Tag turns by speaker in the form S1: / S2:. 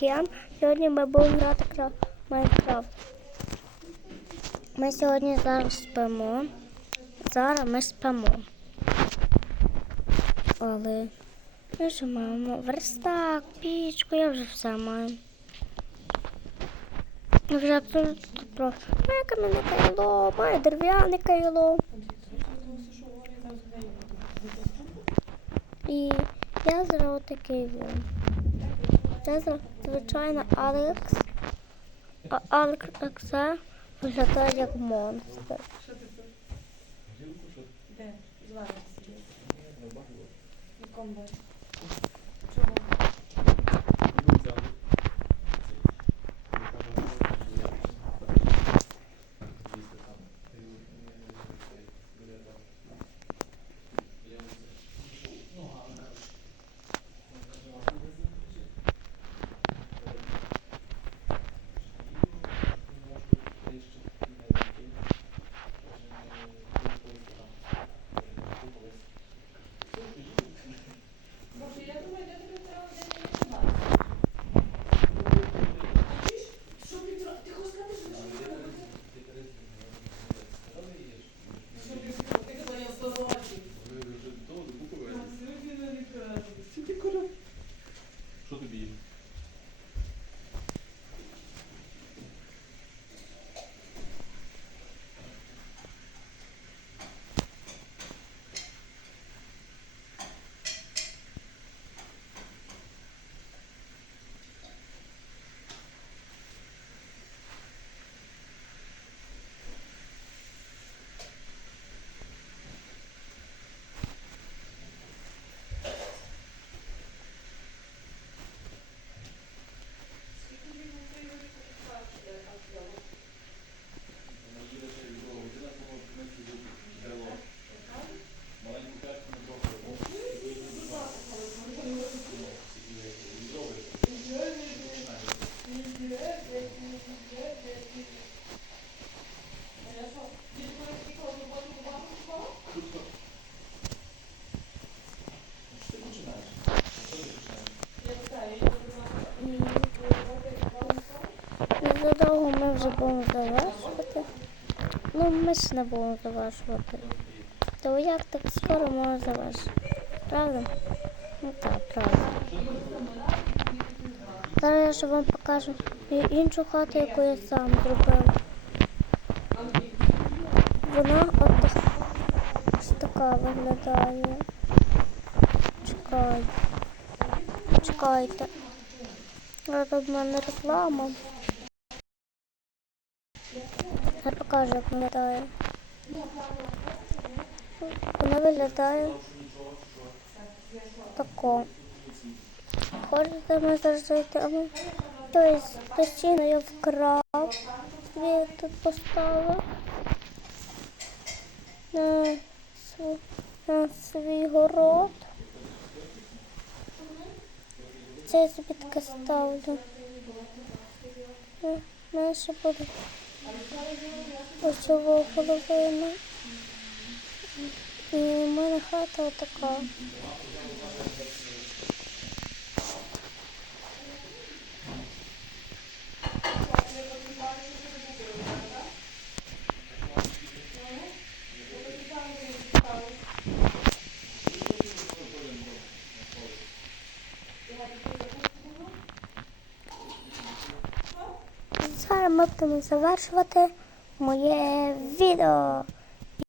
S1: Кен. Сьогодні ми будемо грати кра... Майнкрафт. Ми сьогодні зараз спимо. Зараз ми спимо. Але ми вже маємо верстак, пічку, я вже все маю. Вже абсолютно про має кам'яне кайло, має дерев'яне кайло. І я зараз отакий Це звичайно Алекс. А Алекс виглядає як монстр.
S2: Де? Зварити собі. В
S1: будемо завершувати. Ну, ми ж не будемо завершувати. То як так скоро можна завершити? Правда? Ну так, правда. Зараз я ще вам покажу іншу хату, яку я сам зробив. Вона от така виглядає. Чекай. Чекайте. А Тут в мене реклама. Я покажу, виглядає. Вона виглядає тако. Хочете ми зараз а ми тобто до я вкрав. Свій тут поставив. На свій, на свій город. Це я собі таке ставлю. Е, Менше буде ось цього половина. І в мене хата отака. Зараз ми будемо завершувати moje video.